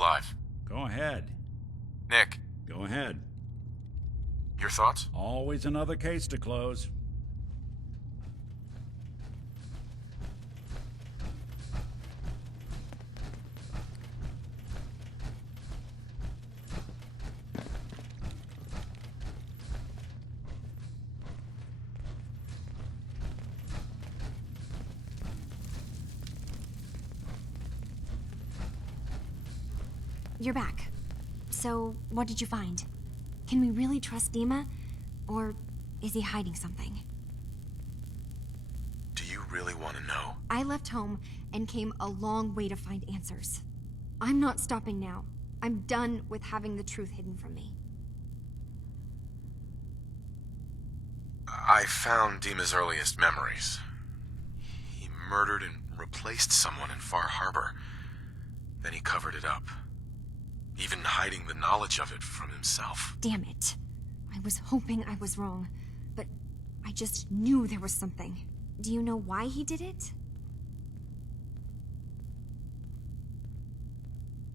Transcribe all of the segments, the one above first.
alive. Go ahead. Nick, Go ahead. your thoughts? Always another case to close. You're back. So, what did you find? Can we really trust Dima? Or is he hiding something? Do you really want to know? I left home and came a long way to find answers. I'm not stopping now. I'm done with having the truth hidden from me. I found Dima's earliest memories. He murdered and replaced someone in Far Harbor. Then he covered it up, even hiding the knowledge of it from himself. Damn it. I was hoping I was wrong, but I just knew there was something. Do you know why he did it?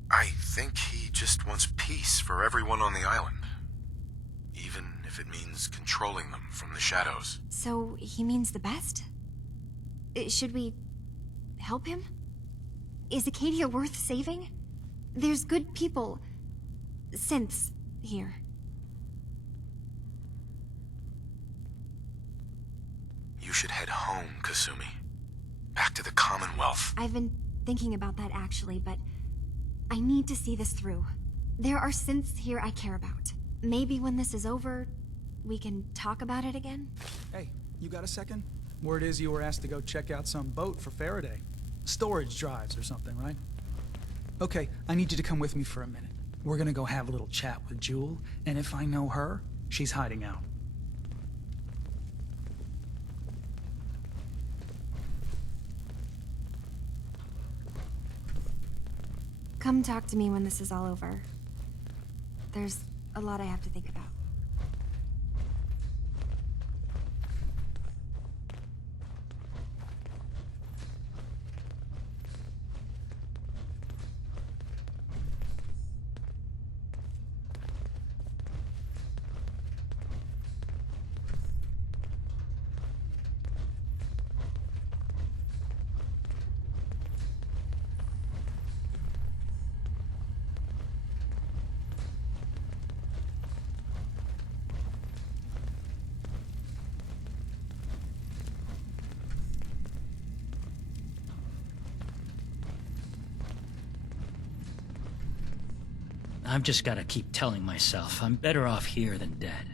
I think he just wants peace for everyone on the island. Even if it means controlling them from the shadows. So, he means the best? Should we help him? Is Acadia worth saving? There's good people, synths, here. You should head home, Kasumi. Back to the Commonwealth. I've been thinking about that actually, but I need to see this through. There are synths here I care about. Maybe when this is over, we can talk about it again? Hey, you got a second? Word is you were asked to go check out some boat for Faraday. Storage drives or something, right? Okay, I need you to come with me for a minute. We're gonna go have a little chat with Jewel, and if I know her, she's hiding out. Come talk to me when this is all over. There's a lot I have to think about. I've just gotta keep telling myself I'm better off here than dead.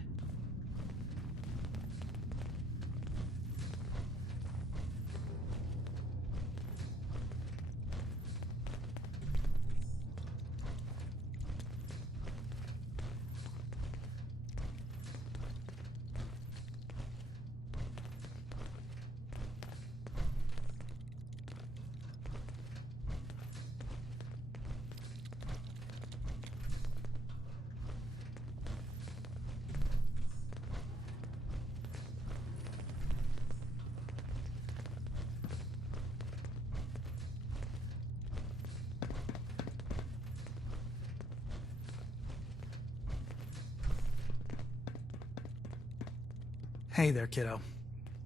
Hey there, kiddo.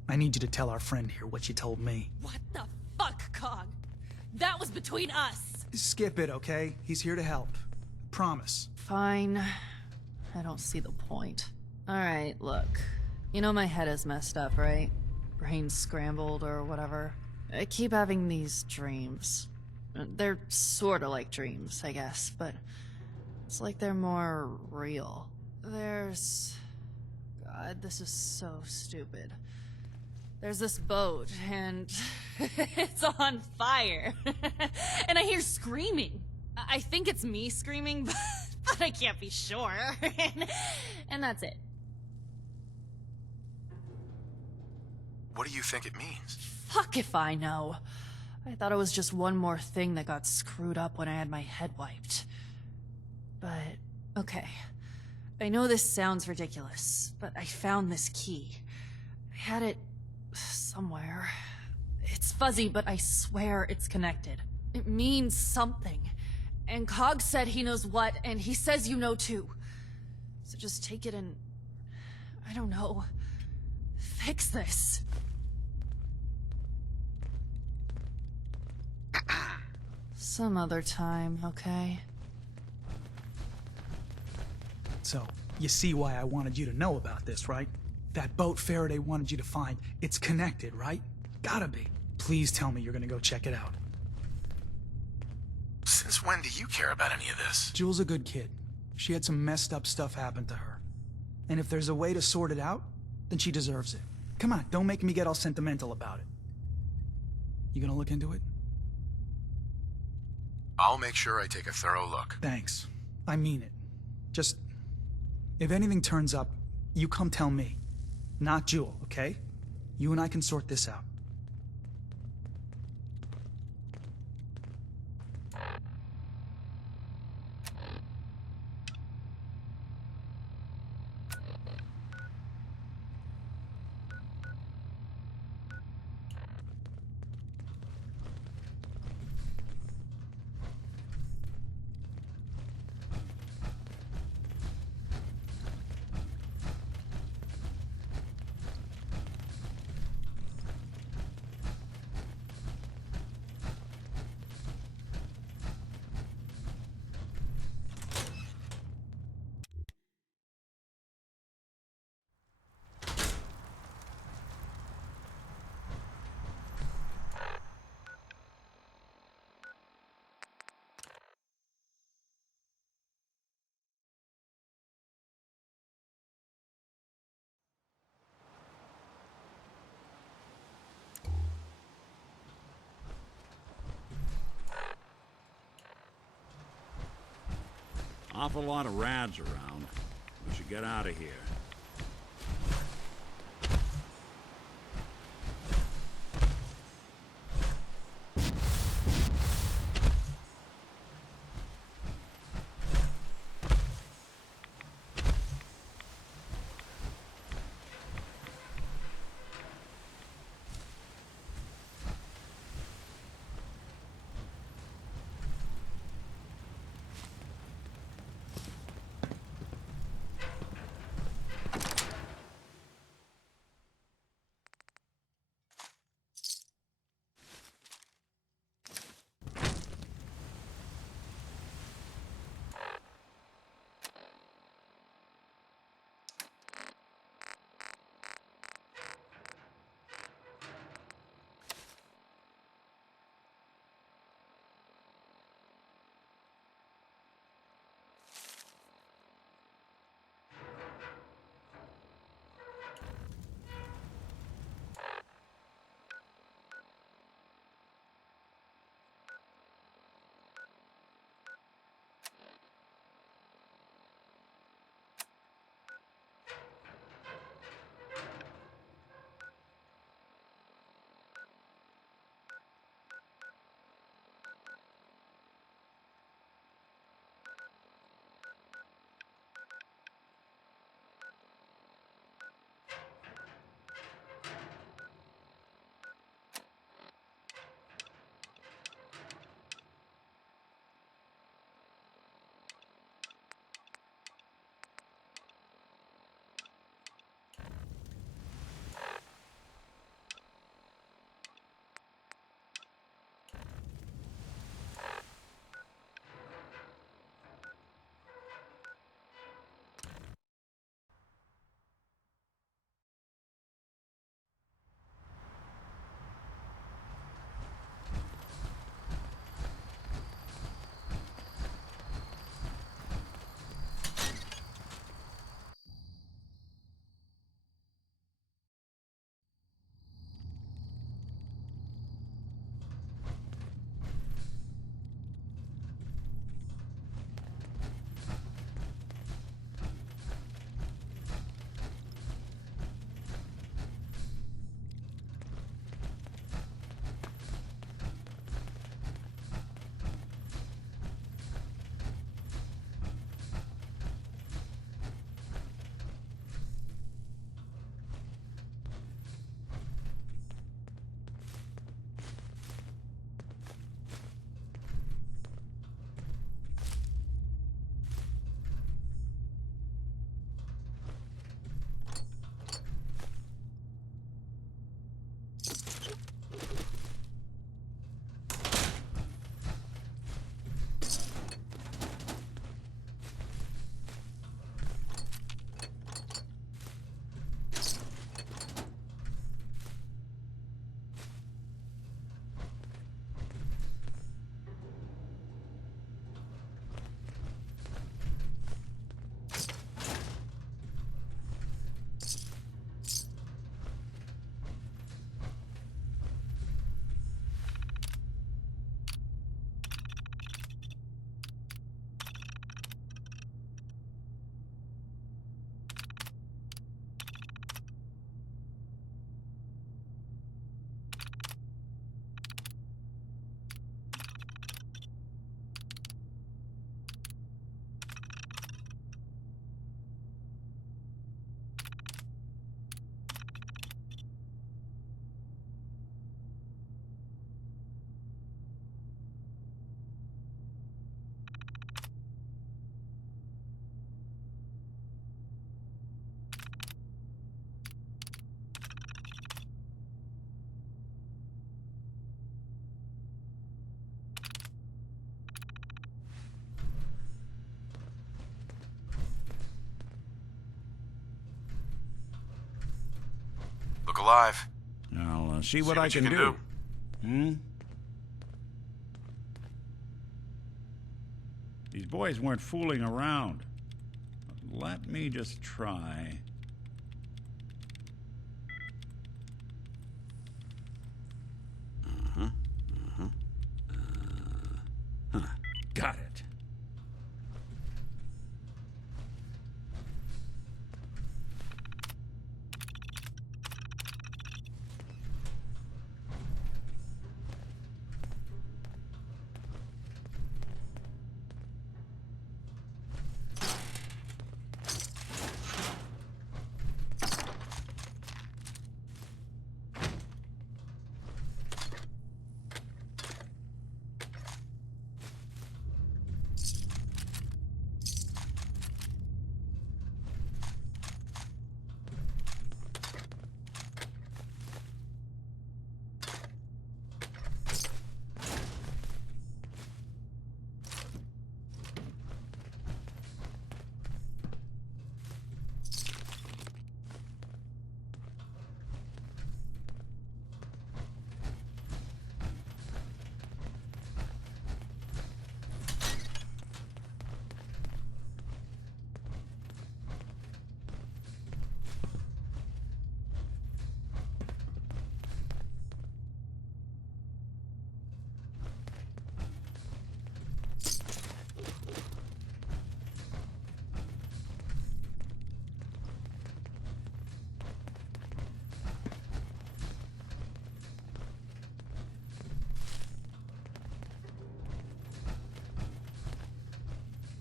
I need you to tell our friend here what you told me. What the fuck, Cog? That was between us! Skip it, okay? He's here to help. Promise. Fine. I don't see the point. Alright, look. You know my head is messed up, right? Brain scrambled or whatever. I keep having these dreams. They're sorta like dreams, I guess, but it's like they're more real. There's... God, this is so stupid. There's this boat, and it's on fire. And I hear screaming. I think it's me screaming, but I can't be sure. And that's it. What do you think it means? Fuck if I know. I thought it was just one more thing that got screwed up when I had my head wiped. But, okay. I know this sounds ridiculous, but I found this key. I had it somewhere. It's fuzzy, but I swear it's connected. It means something. And Cog said he knows what, and he says you know too. So just take it and... I don't know... fix this. Some other time, okay? So, you see why I wanted you to know about this, right? That boat Faraday wanted you to find, it's connected, right? Gotta be. Please tell me you're gonna go check it out. Since when do you care about any of this? Jewel's a good kid. She had some messed up stuff happen to her. And if there's a way to sort it out, then she deserves it. Come on, don't make me get all sentimental about it. You gonna look into it? I'll make sure I take a thorough look. Thanks. I mean it. Just... if anything turns up, you come tell me. Not Jewel, okay? You and I can sort this out. Awful lot of rads around. We should get out of here. alive. I'll see See what I you can do. Hmm? These boys weren't fooling around. Let me just try. Got it.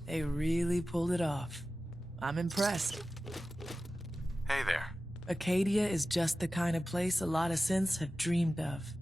They really pulled it off. I'm impressed. Hey there. Acadia is just the kind of place a lot of synths have dreamed of.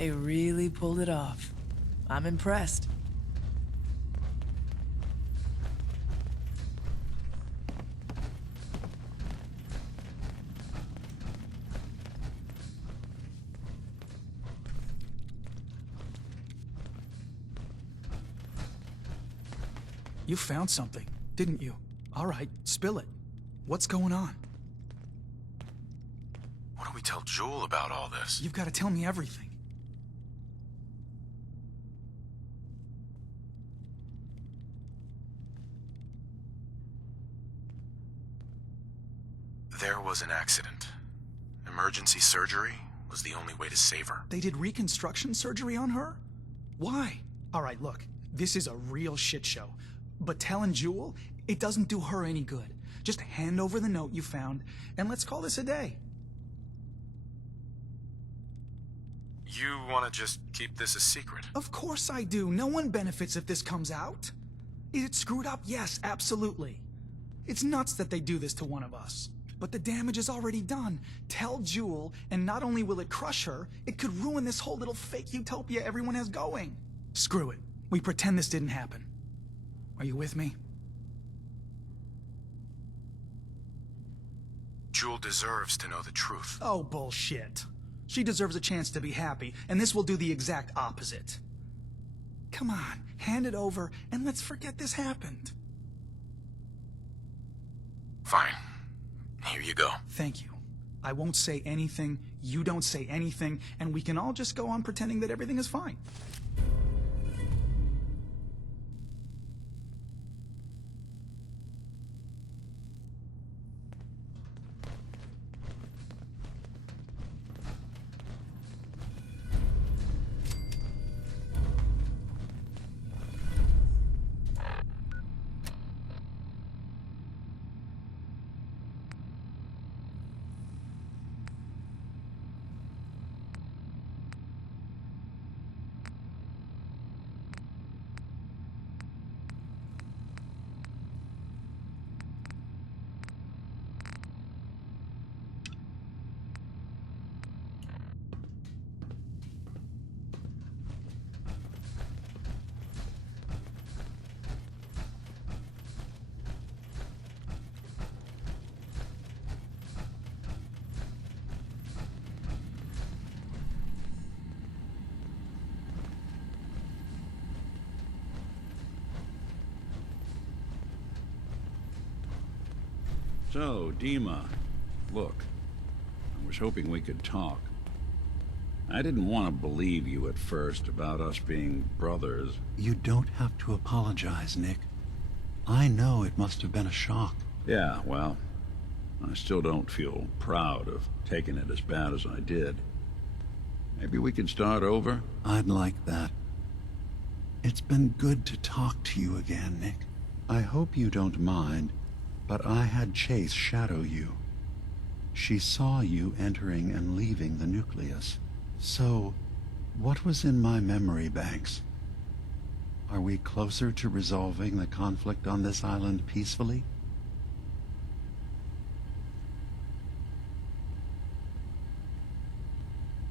They really pulled it off. I'm impressed. You found something, didn't you? All right, spill it. What's going on? What do we tell Jewel about all this? You've got to tell me everything. There was an accident. Emergency surgery was the only way to save her. They did reconstruction surgery on her? Why? All right, look, this is a real shit show. But telling Jewel, it doesn't do her any good. Just hand over the note you found, and let's call this a day. You want to just keep this a secret? Of course I do. No one benefits if this comes out. Is it screwed up? Yes, absolutely. It's nuts that they do this to one of us. But the damage is already done. Tell Jewel, and not only will it crush her, it could ruin this whole little fake utopia everyone has going. Screw it. We pretend this didn't happen. Are you with me? Jewel deserves to know the truth. Oh, bullshit. She deserves a chance to be happy, and this will do the exact opposite. Come on, hand it over, and let's forget this happened. Fine. Here you go. Thank you. I won't say anything, you don't say anything, and we can all just go on pretending that everything is fine. So, Dima, look, I was hoping we could talk. I didn't want to believe you at first about us being brothers. You don't have to apologize, Nick. I know it must have been a shock. Yeah, well, I still don't feel proud of taking it as bad as I did. Maybe we could start over? I'd like that. It's been good to talk to you again, Nick. I hope you don't mind, but I had Chase shadow you. She saw you entering and leaving the nucleus. So, what was in my memory banks? Are we closer to resolving the conflict on this island peacefully?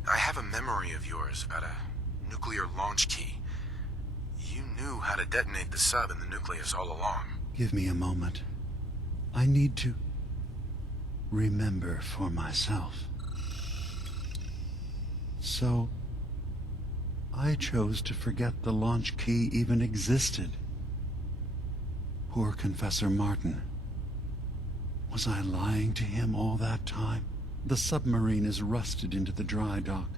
I have a memory of yours about a nuclear launch key. You knew how to detonate the sub in the nucleus all along. Give me a moment. I need to remember for myself. So, I chose to forget the launch key even existed. Poor Confessor Martin. Was I lying to him all that time? The submarine is rusted into the dry dock.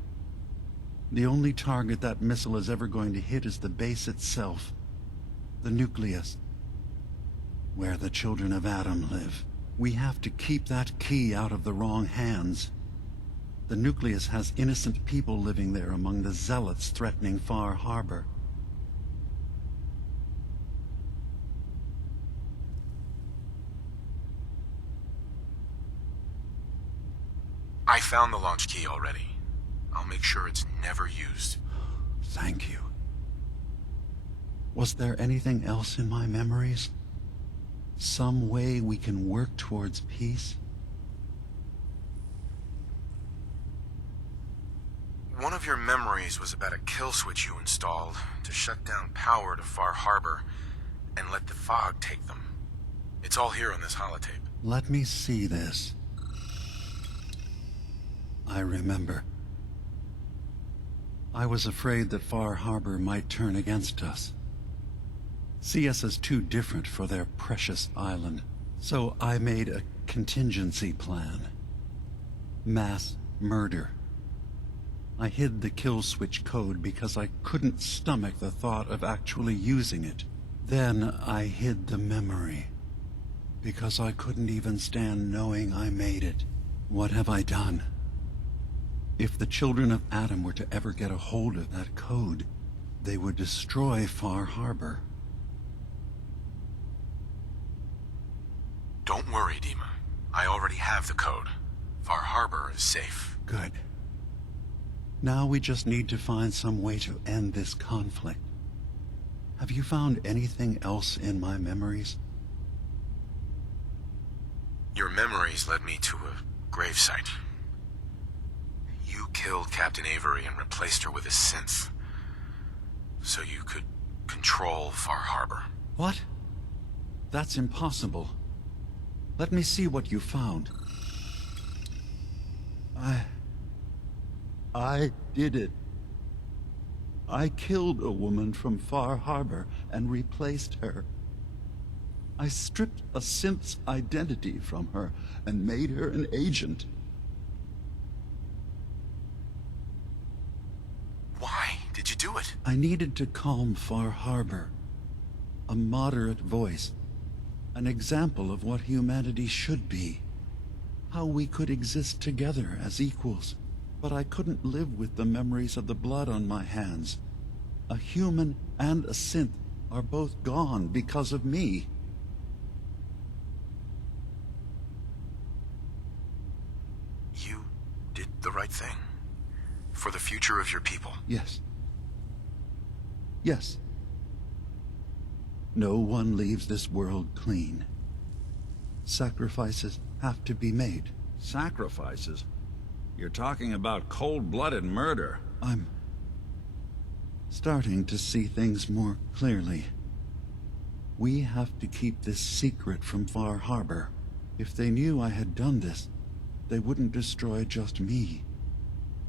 The only target that missile is ever going to hit is the base itself. The nucleus. Where the children of Adam live. We have to keep that key out of the wrong hands. The nucleus has innocent people living there among the zealots threatening Far Harbor. I found the launch key already. I'll make sure it's never used. Thank you. Was there anything else in my memories? Some way we can work towards peace? One of your memories was about a kill switch you installed to shut down power to Far Harbor and let the fog take them. It's all here on this holotape. Let me see this. I remember. I was afraid that Far Harbor might turn against us. See us as too different for their precious island. So I made a contingency plan. Mass murder. I hid the kill switch code because I couldn't stomach the thought of actually using it. Then I hid the memory because I couldn't even stand knowing I made it. What have I done? If the children of Adam were to ever get a hold of that code, they would destroy Far Harbor. Don't worry, Dima. I already have the code. Far Harbor is safe. Good. Now we just need to find some way to end this conflict. Have you found anything else in my memories? Your memories led me to a gravesite. You killed Captain Avery and replaced her with a synth. So you could control Far Harbor. What? That's impossible. Let me see what you found. I did it. I killed a woman from Far Harbor and replaced her. I stripped a synth's identity from her and made her an agent. Why did you do it? I needed to calm Far Harbor. A moderate voice. An example of what humanity should be. How we could exist together as equals. But I couldn't live with the memories of the blood on my hands. A human and a synth are both gone because of me. You did the right thing. For the future of your people. Yes. Yes. No one leaves this world clean. Sacrifices have to be made. Sacrifices? You're talking about cold-blooded murder. I'm starting to see things more clearly. We have to keep this secret from Far Harbor. If they knew I had done this, they wouldn't destroy just me.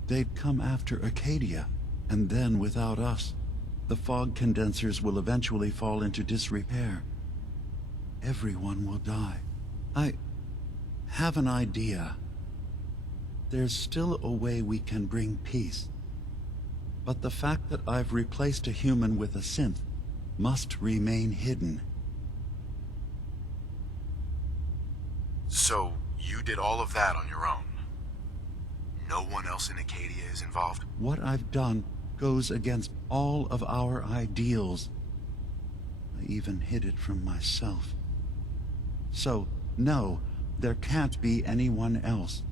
They'd come after Acadia, and then without us, the fog condensers will eventually fall into disrepair. Everyone will die. have an idea. There's still a way we can bring peace. But the fact that I've replaced a human with a synth must remain hidden. So, you did all of that on your own? No one else in Acadia is involved? What I've done goes against all of our ideals. I even hid it from myself. So, no, there can't be anyone else.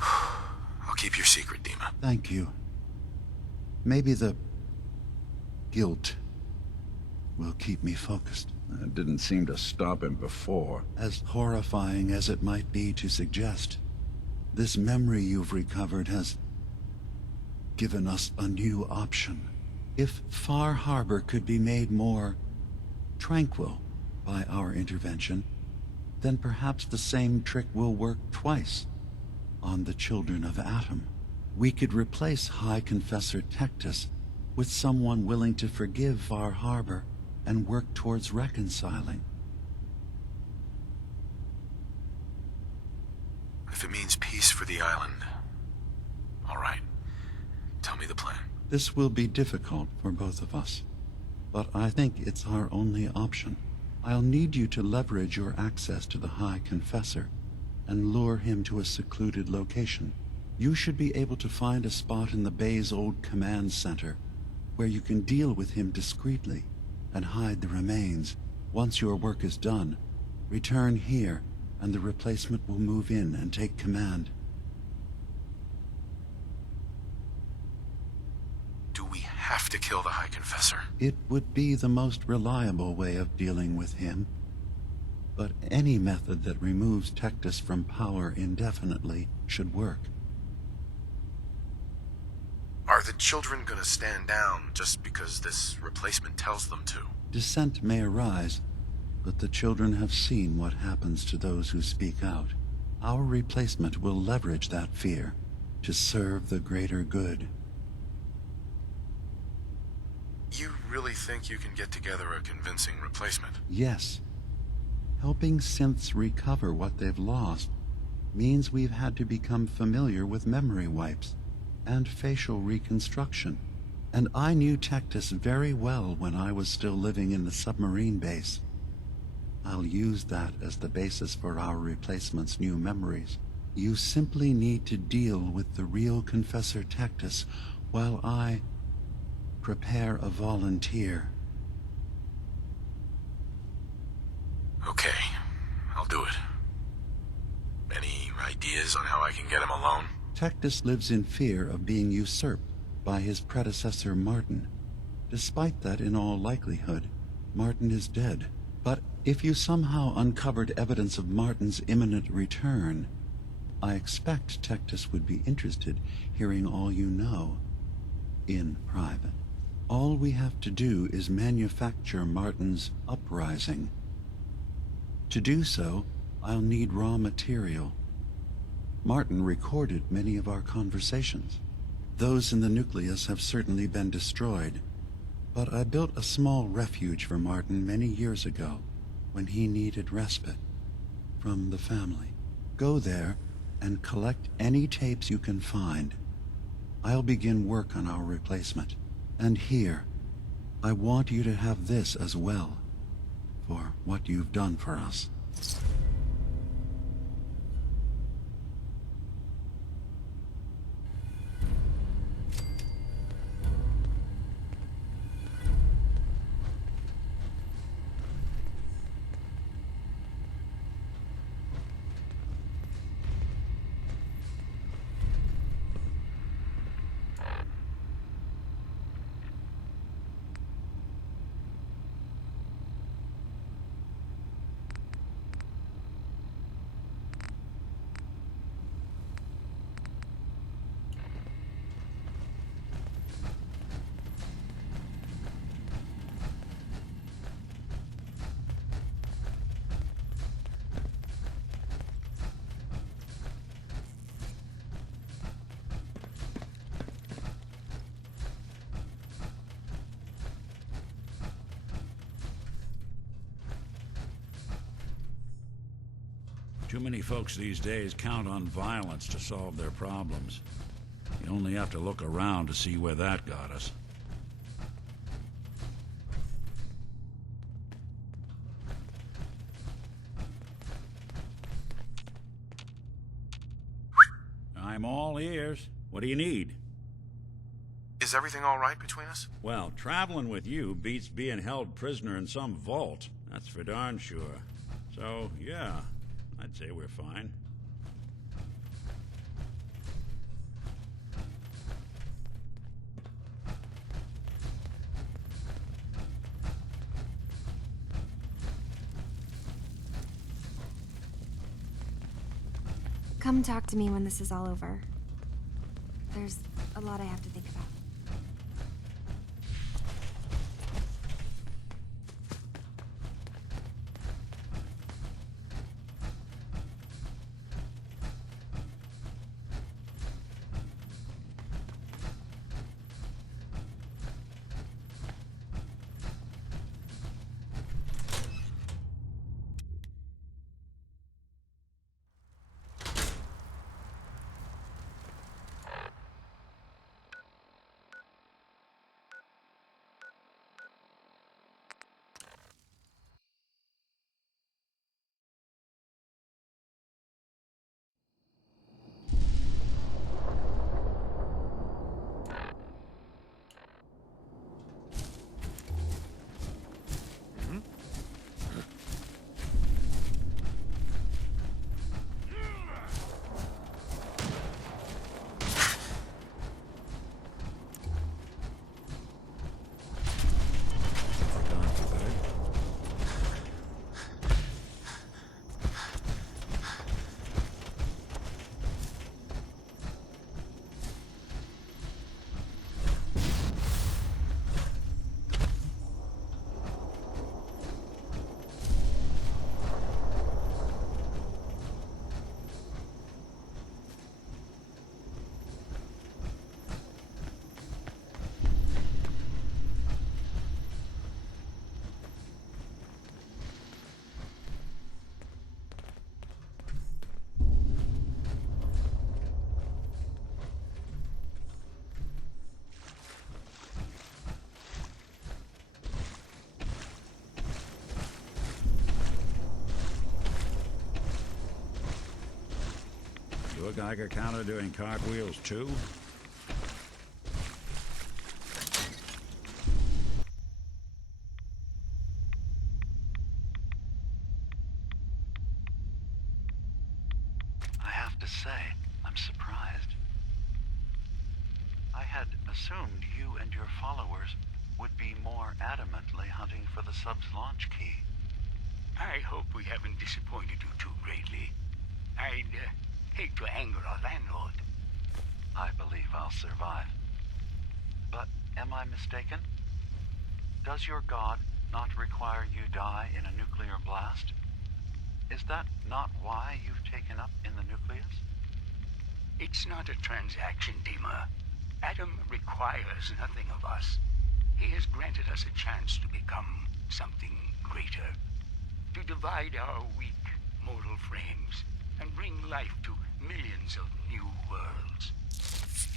I'll keep your secret, Dima. Thank you. Maybe the guilt will keep me focused. That didn't seem to stop him before. As horrifying as it might be to suggest, this memory you've recovered has given us a new option. If Far Harbor could be made more tranquil by our intervention, then perhaps the same trick will work twice on the children of Atom. We could replace High Confessor Tectus with someone willing to forgive Far Harbor and work towards reconciling. If it means peace for the island, all right. Tell me the plan. This will be difficult for both of us, but I think it's our only option. I'll need you to leverage your access to the High Confessor and lure him to a secluded location. You should be able to find a spot in the Bay's old command center where you can deal with him discreetly and hide the remains. Once your work is done, return here and the replacement will move in and take command. Do we have to kill the High Confessor? It would be the most reliable way of dealing with him. But any method that removes Tectus from power indefinitely should work. Are the children gonna stand down just because this replacement tells them to? Dissent may arise, but the children have seen what happens to those who speak out. Our replacement will leverage that fear to serve the greater good. You really think you can get together a convincing replacement? Yes. Helping synths recover what they've lost means we've had to become familiar with memory wipes and facial reconstruction. And I knew Tectus very well when I was still living in the submarine base. I'll use that as the basis for our replacement's new memories. You simply need to deal with the real Confessor Tectus while I prepare a volunteer. Okay, I'll do it. Any ideas on how I can get him alone? Tectus lives in fear of being usurped by his predecessor Martin. Despite that, in all likelihood, Martin is dead. But if you somehow uncovered evidence of Martin's imminent return, I expect Tectus would be interested hearing all you know in private. All we have to do is manufacture Martin's uprising. To do so, I'll need raw material. Martin recorded many of our conversations. Those in the nucleus have certainly been destroyed, but I built a small refuge for Martin many years ago when he needed respite from the family. Go there and collect any tapes you can find. I'll begin work on our replacement. And here, I want you to have this as well, for what you've done for us. Too many folks these days count on violence to solve their problems. You only have to look around to see where that got us. I'm all ears. What do you need? Is everything all right between us? Well, traveling with you beats being held prisoner in some vault. That's for darn sure. So, yeah, I'd say we're fine. Come talk to me when this is all over. There's a lot I have to think about. You a Geiger counter doing cartwheels too? I have to say, I'm surprised. I had assumed you and your followers would be more adamantly hunting for the sub's launch key. I hope we haven't disappointed you too greatly. I'd hate to anger our landlord. I believe I'll survive. But am I mistaken? Does your god not require you die in a nuclear blast? Is that not why you've taken up in the nucleus? It's not a transaction, Dima. Adam requires nothing of us. He has granted us a chance to become something greater. To divide our weak mortal frames and bring life to millions of new worlds.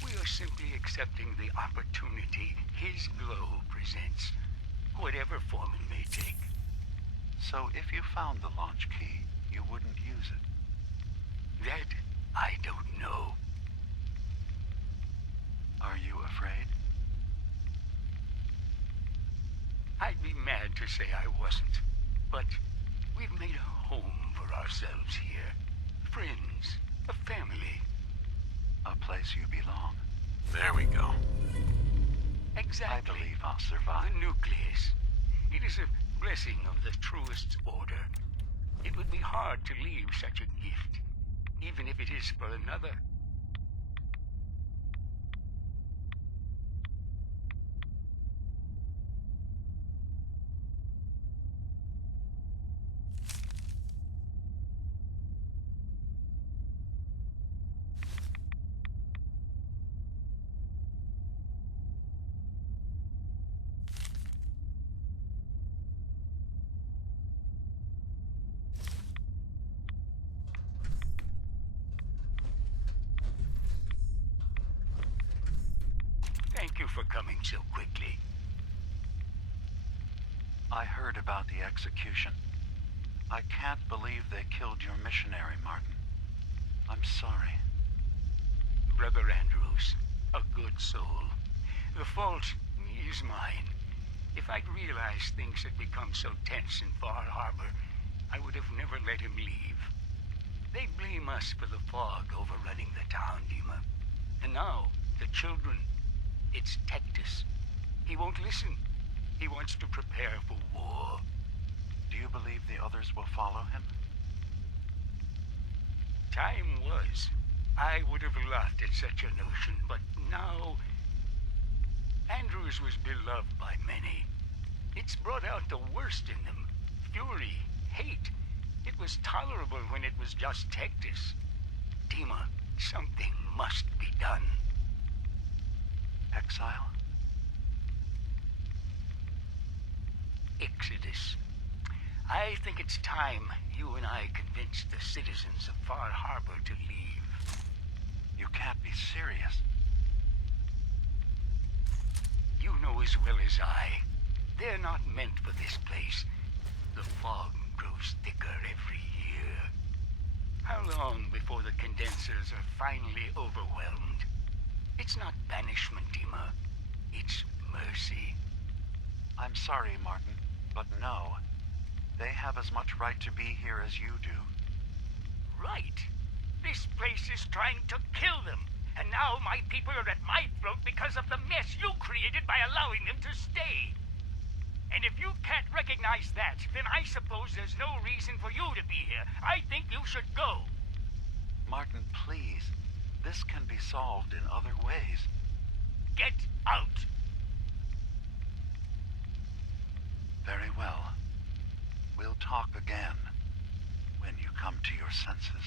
We are simply accepting the opportunity his glow presents, whatever form it may take. So if you found the launch key, you wouldn't use it? That I don't know. Are you afraid? I'd be mad to say I wasn't, but we've made a home for ourselves here. Friends, a family. A place you belong. There we go. Exactly. I believe I'll survive. The nucleus. It is a blessing of the truest order. It would be hard to leave such a gift, even if it is for another. for coming so quickly. I heard about the execution. I can't believe they killed your missionary, Martin. I'm sorry. Brother Andrews, a good soul. The fault is mine. If I'd realized things had become so tense in Far Harbor, I would have never let him leave. They blame us for the fog overrunning the town, Dima. And now, the children. It's Tectus. He won't listen. He wants to prepare for war. Do you believe the others will follow him? Time was. I would have laughed at such a notion, but now... Andrews was beloved by many. It's brought out the worst in them. Fury, hate. It was tolerable when it was just Tectus. Dima, something must be done. Exile? Exodus. I think it's time you and I convinced the citizens of Far Harbor to leave. You can't be serious. You know as well as I, they're not meant for this place. The fog grows thicker every year. How long before the condensers are finally overwhelmed? It's not banishment, Dima. It's mercy. I'm sorry, Martin, but no. They have as much right to be here as you do. Right. This place is trying to kill them. And now my people are at my throat because of the mess you created by allowing them to stay. And if you can't recognize that, then I suppose there's no reason for you to be here. I think you should go. Martin, please. This can be solved in other ways. Get out. Very well. We'll talk again when you come to your senses.